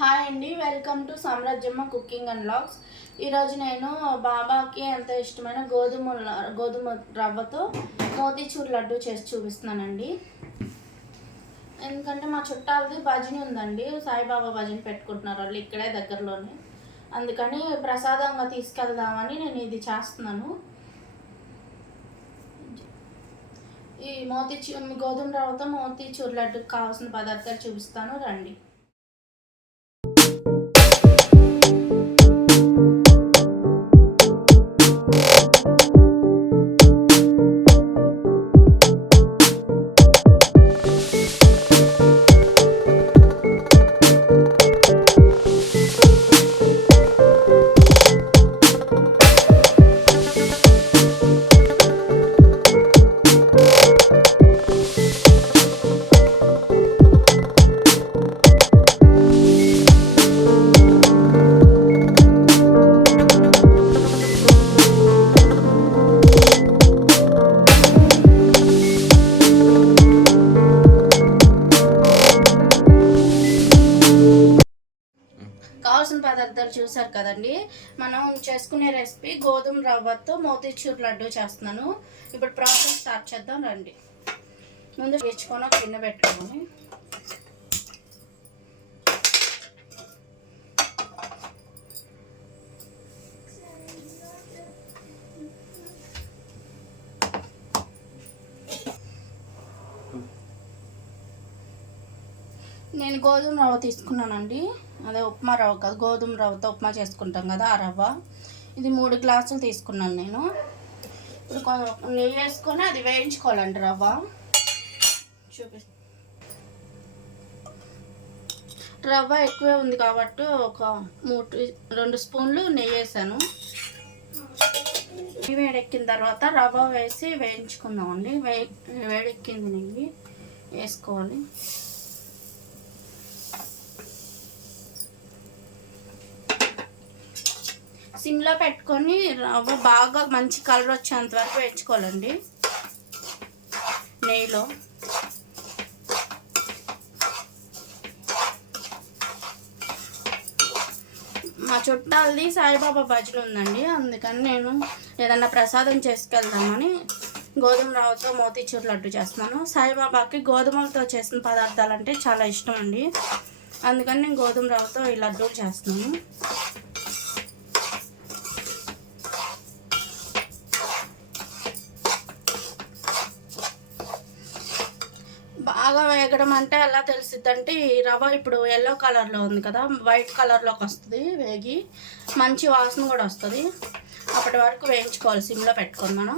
Hi అండి welcome to Samrajyamma cooking and logs ఈరోజు నేను బాబాకి ఎంత ఇష్టమైన గోధుమ గోధుమ రవ్వతో మోతీచూర్ లడ్డు చేసి చూపిస్తున్నానండి. ఎందుకంటే మా చుట్టాలది భజన ఉందండి సాయిబాబా భజన పెట్టుకుంటున్నారు వాళ్ళు ఇక్కడే దగ్గరలోనే. అందుకని ప్రసాదంగా తీసుకెళ్దామని నేను ఇది చేస్తున్నాను. ఈ మోతీచూ గోధుమ రవ్వతో మోతీచూర్ లడ్డు కావాల్సిన పదార్థాలు చూపిస్తాను రండి. పదార్థాలు చూసారు కదండి? మనం చేసుకునే రెసిపీ గోధుమ రవ్వతో మోతీచూర్ లడ్డు చేస్తున్నాను. ఇప్పుడు ప్రాసెస్ స్టార్ట్ చేద్దాం రండి. ముందు వేసుకొని కింద గిన్నె నేను గోధుమ రవ్వ తీసుకున్నానండి. అదే ఉప్మా రవ్వ కాదు గోధుమ రవ్వతో ఉప్మా చేసుకుంటాం కదా ఆ రవ్వ. ఇది మూడు గ్లాసులు తీసుకున్నాను నేను. ఇప్పుడు నెయ్యి వేసుకొని అది వేయించుకోవాలండి రవ్వ. చూపి రవ్వ ఎక్కువే ఉంది కాబట్టి ఒక మూడు రెండు స్పూన్లు నెయ్యి వేసాను. నెయ్యి వేడెక్కిన తర్వాత రవ్వ వేసి వేయించుకుందామండి. వే వేడెక్కింది నెయ్యి. వేసుకోవాలి. సిమ్లో పెట్టుకొని రవ్వ బాగా మంచి కలర్ వచ్చేంత వరకు వేయించుకోవాలండి. నెయ్యిలో. మా చుట్టాలది సాయిబాబా భజన ఉందండి. అందుకని నేను ఏదన్నా ప్రసాదం చేసుకెళ్దామని గోధుమ రవ్వతో మోతీచూరు లడ్డు చేస్తున్నాను. సాయిబాబాకి గోధుమలతో చేసిన పదార్థాలు అంటే చాలా ఇష్టం అండి. అందుకని నేను గోధుమ రవ్వతో ఈ లడ్డూలు చేస్తున్నాను. బాగా వేగడం అంటే ఎలా తెలుస్తుంది అంటే ఈ రవ్వ ఇప్పుడు ఎల్లో కలర్లో ఉంది కదా వైట్ కలర్లోకి వస్తుంది వేగి మంచి వాసన కూడా వస్తుంది. అప్పటి వరకు వేయించుకోవాలి సిమ్లో పెట్టుకొని మనం.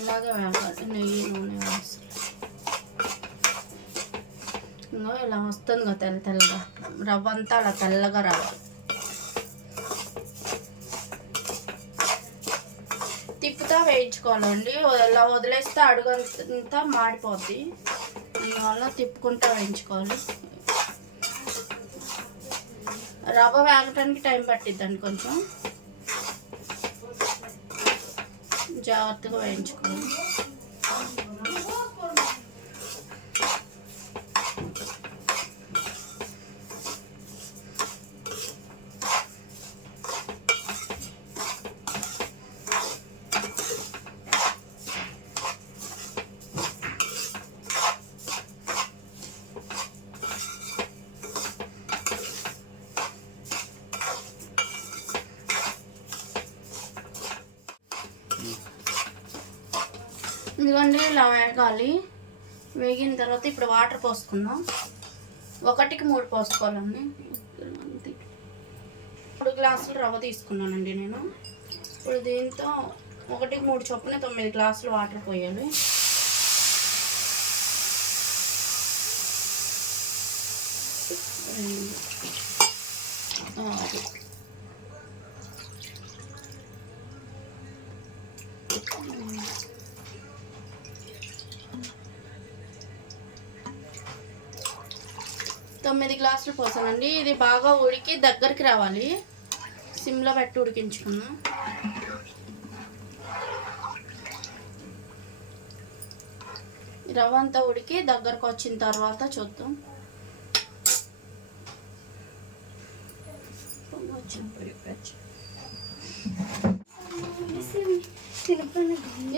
ఇలాగే వేగాలి నెయ్యి నూనె వేసి ఇలా వస్తుంది కదా తెల్ల తెల్లగా. రవ్వ అంతా అలా తెల్లగా రావాలి. అంతా వేయించుకోవాలండి ఇలా వదిలేస్తే అడుగంతా మాడిపోద్ది. అందువల్ల తిప్పుకుంటా వేయించుకోవాలి. రవ్వ వేగటానికి టైం పట్టిద్దండి కొంచెం. జాగ్రత్తగా వేయించుకోవాలి. ఇదిగోండి ఇలా వేగాలి. వేగిన తర్వాత ఇప్పుడు వాటర్ పోసుకుందాం. ఒకటికి మూడు పోసుకోవాలండి. మూడు గ్లాసులు రవ్వ తీసుకున్నానండి నేను. ఇప్పుడు దీంతో ఒకటికి మూడు చొప్పున తొమ్మిది గ్లాసులు వాటర్ పోయాలి. రెండు, తొమ్మిది గ్లాసులు పోసానండి ఇది బాగా ఉడికి దగ్గరికి రావాలి. సిమ్లో పెట్టి ఉడికించుకున్నాం రవ్వ అంతా ఉడికి దగ్గరకు వచ్చిన తర్వాత చూద్దాం.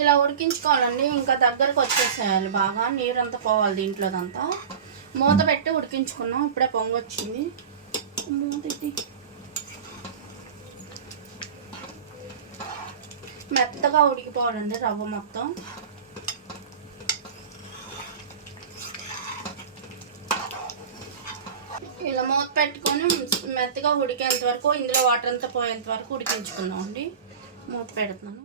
ఇలా ఉడికించుకోవాలండి. ఇంకా దగ్గరకు వచ్చేసేయాలి బాగా. నీరంతా పోవాలి దీంట్లోదంతా. మూత పెట్టి ఉడికించుకున్నాం. ఇప్పుడే పొంగు వచ్చింది. మూత మెత్తగా ఉడికిపోవాలండి రవ్వ మొత్తం. ఇలా మూత పెట్టుకొని మెత్తగా ఉడికేంత వరకు ఇందులో వాటర్ అంతా పోయేంత వరకు ఉడికించుకుందాం అండి మూత పెడుతున్నాను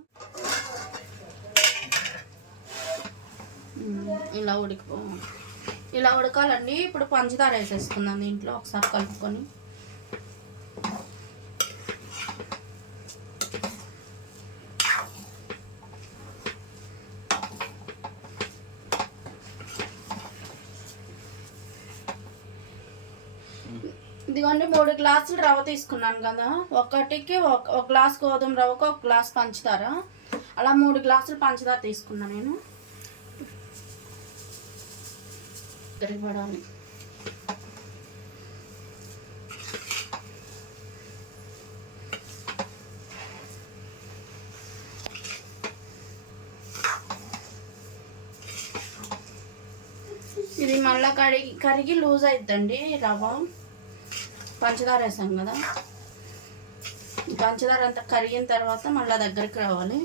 ఇలా ఉడికిపోవాలి. ఇలా ఉడకాలండి. ఇప్పుడు పంచదార వేసేసుకుందాం దీంట్లో ఒకసారి కలుపుకొని. ఇదిగోండి మూడు గ్లాసులు రవ్వ తీసుకున్నాను కదా. ఒకటికి ఒక ఒక గ్లాస్ గోధుమ రవ్వకు ఒక గ్లాస్ పంచదార. అలా మూడు గ్లాసులు పంచదార తీసుకున్నాను నేను. పడాలి ఇది మళ్ళీ కడిగి కరిగి లూజ్ అయిద్దండి రవ్వ. పంచదార వేసాం కదా. పంచదార అంతా కరిగిన తర్వాత మళ్ళీ దగ్గరికి రావాలి.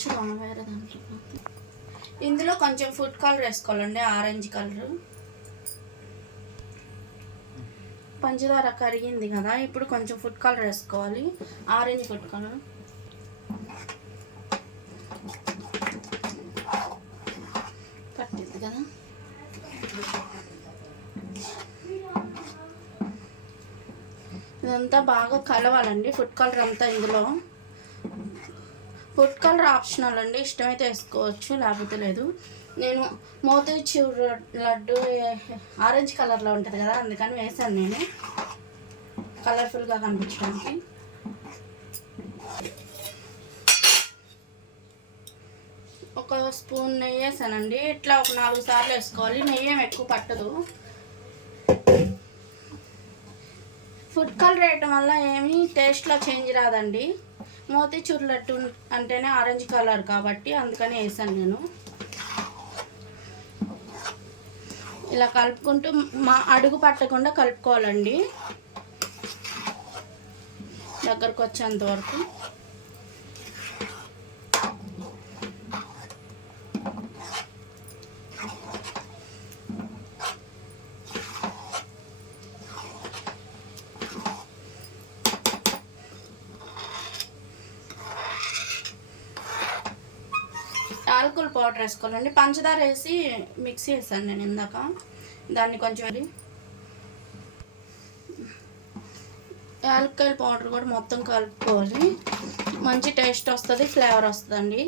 మార్చుదాం వేరే దాంట్లో ఇందులో కొంచెం ఫుడ్ కలర్ వేసుకోవాలండి ఆరెంజ్ కలర్ పంచదార కరిగింది కదా ఇప్పుడు కొంచెం ఫుడ్ కలర్ వేసుకోవాలి. ఆరెంజ్ ఫుడ్ కలర్ పట్టింది కదా. ఇదంతా బాగా కలవాలండి ఫుడ్ కలర్ అంతా ఇందులో. ఫుడ్ కలర్ ఆప్షనల్ అండి ఇష్టమైతే వేసుకోవచ్చు లేకపోతే లేదు. నేను మోతీచూర్ లడ్డు ఆరెంజ్ కలర్లో ఉంటుంది కదా అందుకని వేసాను నేను. కలర్ఫుల్గా కనిపించడానికి. ఒక స్పూన్ నెయ్యి వేసానండి. ఇట్లా ఒక నాలుగు సార్లు వేసుకోవాలి. నెయ్యి ఏం ఎక్కువ పట్టదు. ఫుడ్ కలర్ వేయటం వల్ల ఏమీ టేస్ట్లో చేంజ్ రాదండి. మోతీచూర్ లడ్డు అంటేనే ఆరెంజ్ కలర్ కాబట్టి అందుకని వేసాను నేను. ఇలా కలుపుకుంటూ మా అడుగు పట్టకుండా కలుపుకోవాలండి. దగ్గరకు వచ్చేంత వరకు యాలకుల పౌడర్ వేసుకోవాలండి. పంచదార వేసి మిక్సీ వేసాను నేను ఇందాక. దాన్ని కొంచెం అది యాలక్కాయల పౌడర్ కూడా మొత్తం కలుపుకోవాలి. మంచి టేస్ట్ వస్తుంది ఫ్లేవర్ వస్తుందండి.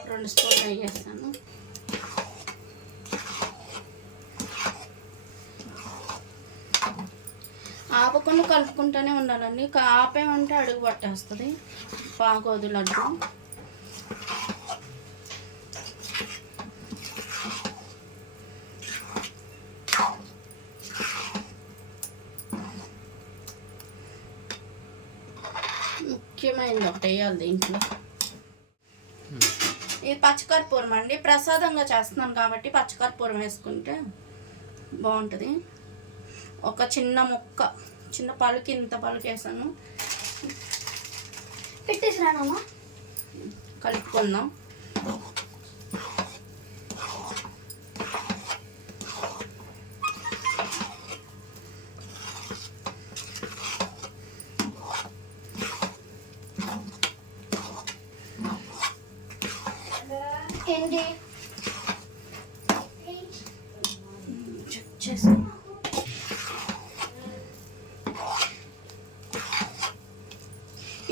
ఒక రెండు స్పూన్లు నెయ్యి చేస్తాను ఆపకుండా కలుపుకుంటూనే ఉండాలండి. ఆపేమంటే అడుగు పట్టేస్తుంది. పాకోదు లడ్డు. ముఖ్యమైనది ఒకటి వేయాలి దీంట్లో. ఇది పచ్చకర్పూరం అండి. ప్రసాదంగా చేస్తున్నాను కాబట్టి పచ్చకర్పూరం వేసుకుంటే బాగుంటుంది. ఒక చిన్న ముక్క చిన్న పలుకి ఇంత పలుకు వేసాను. పెట్టేసిరానమ్మా కలుపుకుందాం. ఏంటి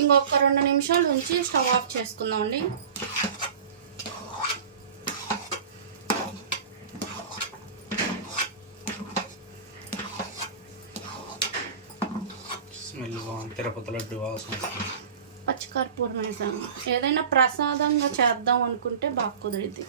ఇంకొక రెండు నిమిషాలు ఉంచి స్టవ్ ఆఫ్ చేసుకుందాం అండి స్మెల్ బాగుంది తిరుపతి లడ్డు వాసన వస్తుంది పచ్చికర్పూరం వేసాను ఏదైనా ప్రసాదంగా చేద్దాం అనుకుంటే బాగా కుదిరిద్ది.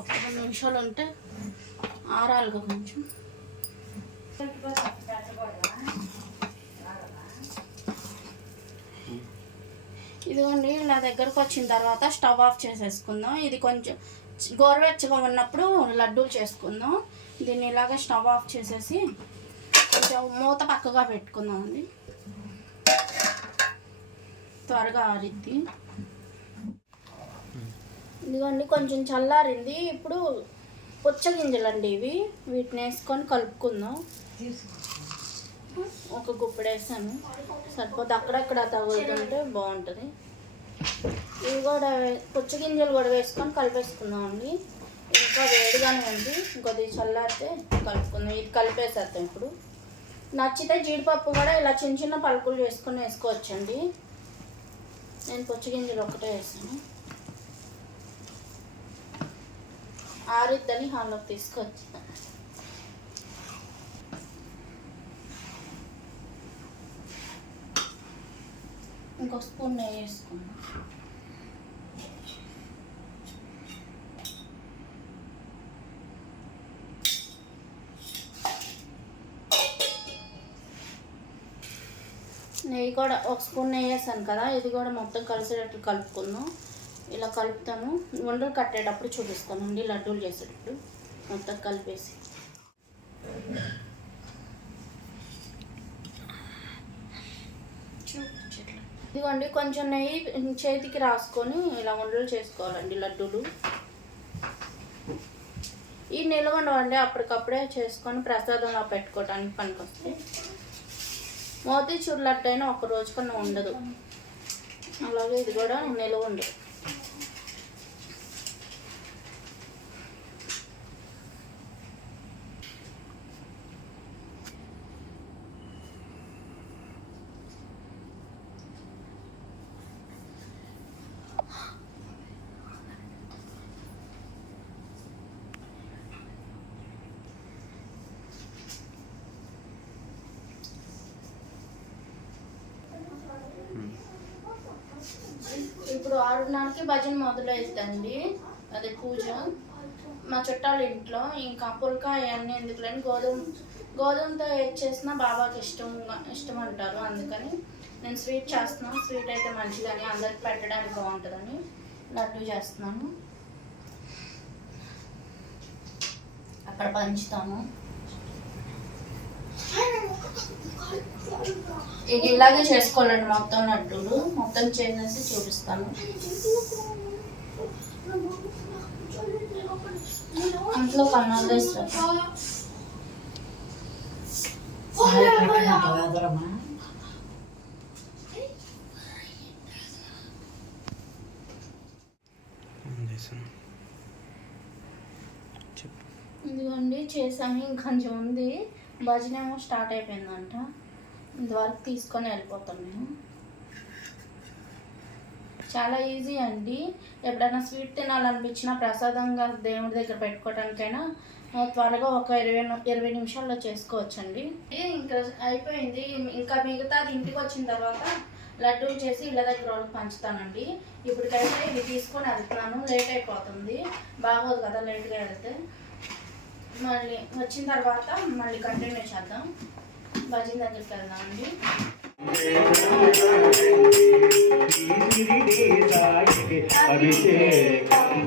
ఒక నిమిషాలు ఉంటే ఆరాలిగా కొంచెం. ఇదిగోండి నా దగ్గరకు వచ్చిన తర్వాత స్టవ్ ఆఫ్ చేసేసుకుందాం. ఇది కొంచెం గోరువెచ్చగా ఉన్నప్పుడు లడ్డూలు చేసుకుందాం. దీన్ని ఇలాగ స్టవ్ ఆఫ్ చేసేసి కొంచెం మూత పక్కగా పెట్టుకుందాం అండి. త్వరగా ఆరిద్ది. ఇదిగోండి కొంచెం చల్లారింది. ఇప్పుడు పుచ్చగింజలు అండి ఇవి. వీటిని వేసుకొని కలుపుకుందాం. ఒక గుప్పెడు వేసాను. సరిపోతే అక్కడక్కడ తగులుతుంటే బాగుంటుంది. ఇవి కూడా వే- పుచ్చగింజలు కూడా వేసుకొని కలిపేసుకుందాం అండి ఇంకా వేడిగానే ఉంది. కొద్దిగా చల్లారితే కలుపుకుందాం. ఇది కలిపేసేస్తాం ఇప్పుడు. నచ్చితే జీడిపప్పు కూడా ఇలా చిన్న చిన్న పలుకులు వేసుకొని వేసుకోవచ్చండి. నేను పుచ్చగింజలు ఒకటే వేసాను. ఆరిద్దని హాల్లోకి తీసుకొచ్చాను. ఇంకో స్పూన్ నెయ్యి వేసుకున్నాం నెయ్యి కూడా ఒక స్పూన్ నెయ్యి వేసాను కదా ఇది కూడా మొత్తం కలిసేటట్టు కలుపుకుందాం ఇలా కలుపుతాను ఉండలు కట్టేటప్పుడు చూపిస్తానండి లడ్డూలు చేసేటప్పుడు మొత్తం కలిపేసి చూపించట్లే. ఇదిగోండి కొంచెం నెయ్యి చేతికి రాసుకొని ఇలా ఉండలు చేసుకోవాలండి లడ్డూలు. ఈ నిలవండి అప్పటికప్పుడే చేసుకొని ప్రసాదంలో పెట్టుకోవడానికి పనికొస్తాయి. మోతీచూర్ లడ్డు అయినా ఒక రోజు కన్నా ఉండదు. అలాగే ఇది కూడా నిలవండి ఉండదు ఇప్పుడు ఆరున్నరకి భజన మొదలవుతుందండి అదే పూజ. మా చుట్టాల ఇంట్లో. ఇంకా పుల్కాయ అన్నీ ఎందుకులని గోధుమ గోధుమతో ఏది చేసినా బాబాకి ఇష్టంగా ఇష్టం అంటారు అందుకని నేను స్వీట్ చేస్తున్నాను స్వీట్ అయితే మంచిదని అందరికి పెట్టడానికి బాగుంటుందని లడ్డు చేస్తున్నాను. అక్కడ పంచుతాము ఇక ఇలాగే చేసుకోవాలండి మొత్తం లడ్డూలు. మొత్తం చేసేసి చూపిస్తాను. అంట్లో కన్నాలు వేస్తారు ఇదిగోండి చేసాము ఇంకొంచెం ఉంది భజన ఏమో స్టార్ట్ అయిపోయిందంట. ఇంతవరకు తీసుకొని వెళ్ళిపోతాం మేము చాలా ఈజీ అండి. ఎప్పుడైనా స్వీట్ తినాలనిపించినా ప్రసాదంగా దేవుడి దగ్గర పెట్టుకోవడానికైనా త్వరగా ఒక ఇరవై ఇరవై నిమిషాల్లో చేసుకోవచ్చండి. ఇంకా అయిపోయింది. ఇంకా మిగతాది ఇంటికి వచ్చిన తర్వాత లడ్డూలు చేసి ఇళ్ళ దగ్గర వాళ్ళకి పంచుతానండి. ఇప్పటికైతే ఇది తీసుకొని వెళ్తున్నాను. లేట్ అయిపోతుంది. బాగోదు కదా లేట్గా వెళ్తే. మళ్ళీ వచ్చిన తర్వాత మళ్ళీ కంటిన్యూ చేద్దాం. భజన దగ్గరికి వెళ్దామండి. అభిషేకం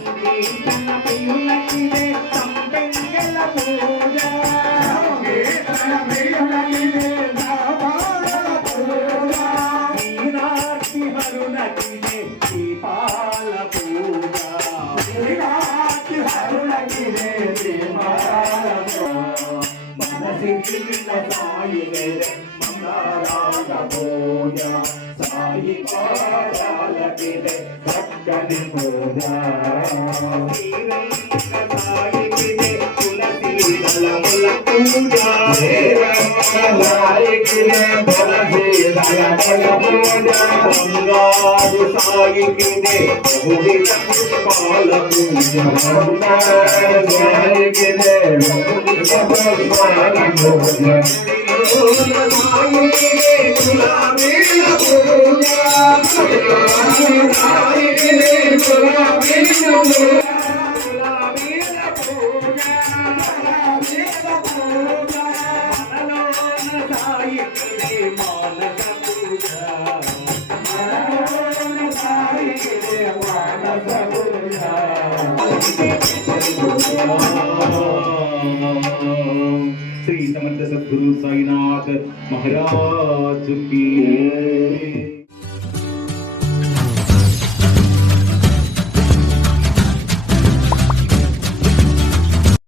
సాయిరాగోజా సాయి పాదాలకిదే చక్కని పోజా సాయి తులసి పూజా श्री समर्थ सद्गुरु साईनाथ महाराज की